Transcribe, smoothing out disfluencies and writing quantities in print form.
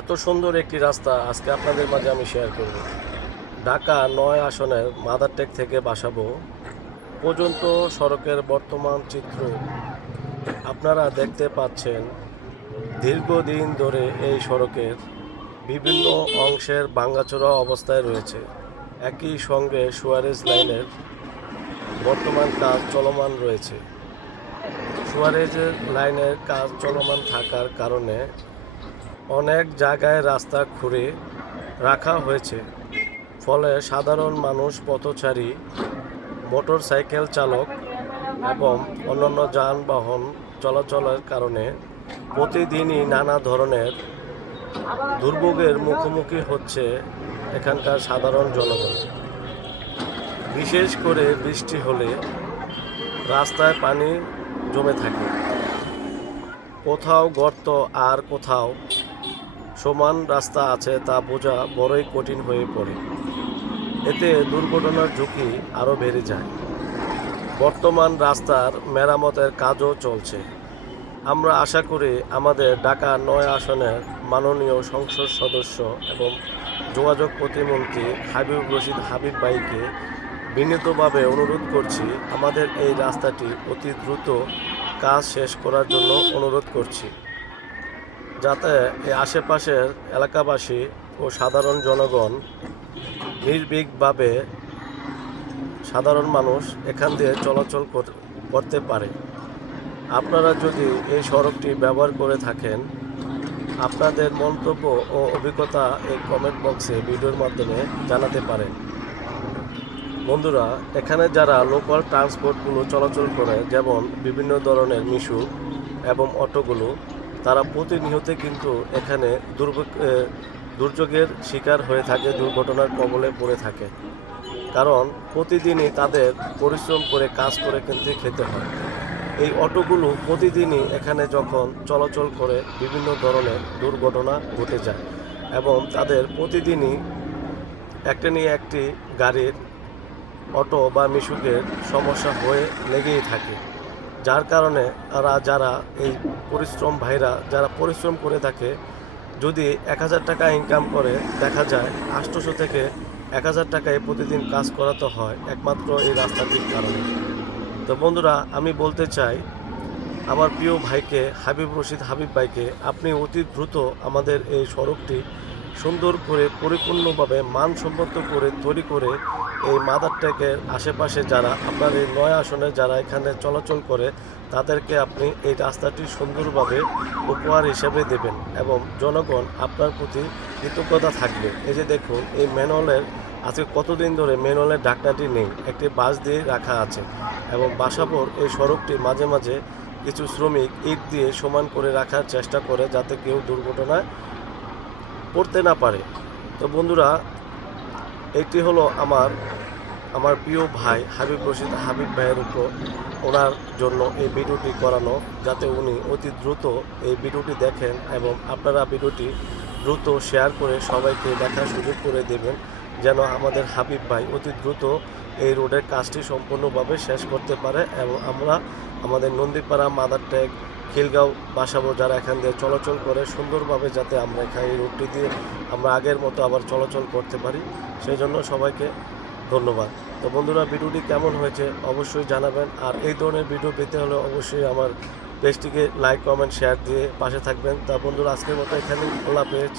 এত সুন্দর একটি রাস্তা আজকে আপনাদের মাঝে আমি শেয়ার করব। ঢাকা ৯ আসনের মাদারটেক থেকে বাসাবো পর্যন্ত সড়কের বর্তমান চিত্র আপনারা দেখতে পাচ্ছেন। দীর্ঘদিন ধরে এই সড়কের বিভিন্ন অংশের ভাঙাচোরা অবস্থায় রয়েছে। একই সঙ্গে সুয়ারেজ লাইনের বর্তমান কাজ চলমান রয়েছে। সুয়ারেজের লাইনের কাজ চলমান থাকার কারণে অনেক জায়গায় রাস্তা খুঁড়ে রাখা হয়েছে, ফলে সাধারণ মানুষ, পথচারী, মোটরসাইকেল চালক এবং অন্যান্য যানবাহন চলাচলের কারণে প্রতিদিনই নানা ধরনের দুর্ভোগের মুখোমুখি হচ্ছে এখানকার সাধারণ জনগণ। বিশেষ করে বৃষ্টি হলে রাস্তায় পানি জমে থাকে, কোথাও গর্ত আর কোথাও সমান রাস্তা আছে তা বোঝা বড়ই কঠিন হয়ে পড়ে। এতে দুর্ঘটনার ঝুঁকি আরও বেড়ে যায়। বর্তমান রাস্তার মেরামতের কাজও চলছে। আমরা আশা করি আমাদের ঢাকা ৯ আসনের মাননীয় সংসদ সদস্য এবং যোগাযোগ প্রতিমন্ত্রী হাবিবুর রশিদ হাবিব ভাইকে বিনীতভাবে অনুরোধ করছি, আমাদের এই রাস্তাটি অতি দ্রুত কাজ শেষ করার জন্য অনুরোধ করছি, যাতে এই আশেপাশের এলাকাবাসী ও সাধারণ জনগণ নির্ভীকভাবে সাধারণ মানুষ এখান দিয়ে চলাচল করতে পারে। আপনারা যদি এই সড়কটি ব্যবহার করে থাকেন, আপনাদের মন্তব্য ও অভিজ্ঞতা এই কমেন্ট বক্সে ভিডিওর মাধ্যমে জানাতে পারেন। বন্ধুরা, এখানে যারা লোকাল ট্রান্সপোর্টগুলো চলাচল করে, যেমন বিভিন্ন ধরনের মিশু এবং অটোগুলো, তারা প্রতিনিয়ত কিন্তু এখানে দুর্যোগের শিকার হয়ে থাকে, দুর্ঘটনার কবলে পড়ে থাকে। কারণ প্রতিদিনই তাদের পরিশ্রম করে কাজ করে কিন্তু খেতে হয়। এই অটোগুলো প্রতিদিনই এখানে যখন চলাচল করে বিভিন্ন ধরনের দুর্ঘটনা ঘটে যায় এবং তাদের প্রতিদিনই একটা নিয়ে একটি গাড়ির অটো বা মিশুকের সমস্যা হয়ে লেগেই থাকে। যার কারণে যারা এই ভাইরা যারা পরিশ্রম করে থাকে, যদি ১,০০০ টাকা ইনকাম করে, দেখা যায় ৮০০ থেকে ১,০০০ টাকায় প্রতিদিন কাজ করাতে হয় একমাত্র এই রাস্তাটির কারণে। তো বন্ধুরা, আমি বলতে চাই আমার প্রিয় ভাইকে, হাবিবুর রশিদ হাবিব ভাইকে, আপনি অতি দ্রুত আমাদের এই সড়কটি সুন্দর করে পরিপূর্ণভাবে মানসম্মত করে তৈরি করে এই মাদারটেকের আশেপাশে যারা আপনার এই ৯ আসনে যারা এখানে চলাচল করে, তাদেরকে আপনি এই রাস্তাটি সুন্দরভাবে উপহার হিসেবে দেবেন এবং জনগণ আপনার প্রতি কৃতজ্ঞতা থাকবে। এই যে দেখুন, এই ম্যানহোলের আজকে কতদিন ধরে ম্যানহোলের ঢাকনাটি নেই, একটি বাঁশ দিয়ে রাখা আছে এবং বাসাবোর এই সড়কটি মাঝে মাঝে কিছু শ্রমিক ইট দিয়ে সমান করে রাখার চেষ্টা করে, যাতে কেউ দুর্ঘটনায় পড়তে না পারে। তো বন্ধুরা, এটি হলো আমার প্রিয় ভাই হাবিব রশিদ হাবিব ভাইয়ের উপর, ওনার জন্য এই ভিডিওটি করানো, যাতে উনি অতি দ্রুত এই ভিডিওটি দেখেন এবং আপনারা ভিডিওটি দ্রুত শেয়ার করে সবাইকে দেখার সুযোগ করে দেবেন, যেন আমাদের হাবিব ভাই অতি দ্রুত এই রোডের কাজটি সম্পূর্ণভাবে শেষ করতে পারে এবং আমরা আমাদের নন্দীপাড়া, মাদারটেক, খিলগাঁও, বাসাবো যারা এখান দিয়ে চলাচল করে সুন্দরভাবে যাতে আমরা এখানে এই রোডটি দিয়ে আমরা আগের মতো আবার চলাচল করতে পারি, সেই জন্য সবাইকে ধন্যবাদ। তো বন্ধুরা, ভিডিওটি কেমন হয়েছে অবশ্যই জানাবেন, আর এই ধরনের ভিডিও পেতে হলে অবশ্যই আমার পেজটিকে লাইক, কমেন্ট, শেয়ার দিয়ে পাশে থাকবেন। তা বন্ধুরা, আজকের মতো এখানেই, আল্লাহ হাফেজ।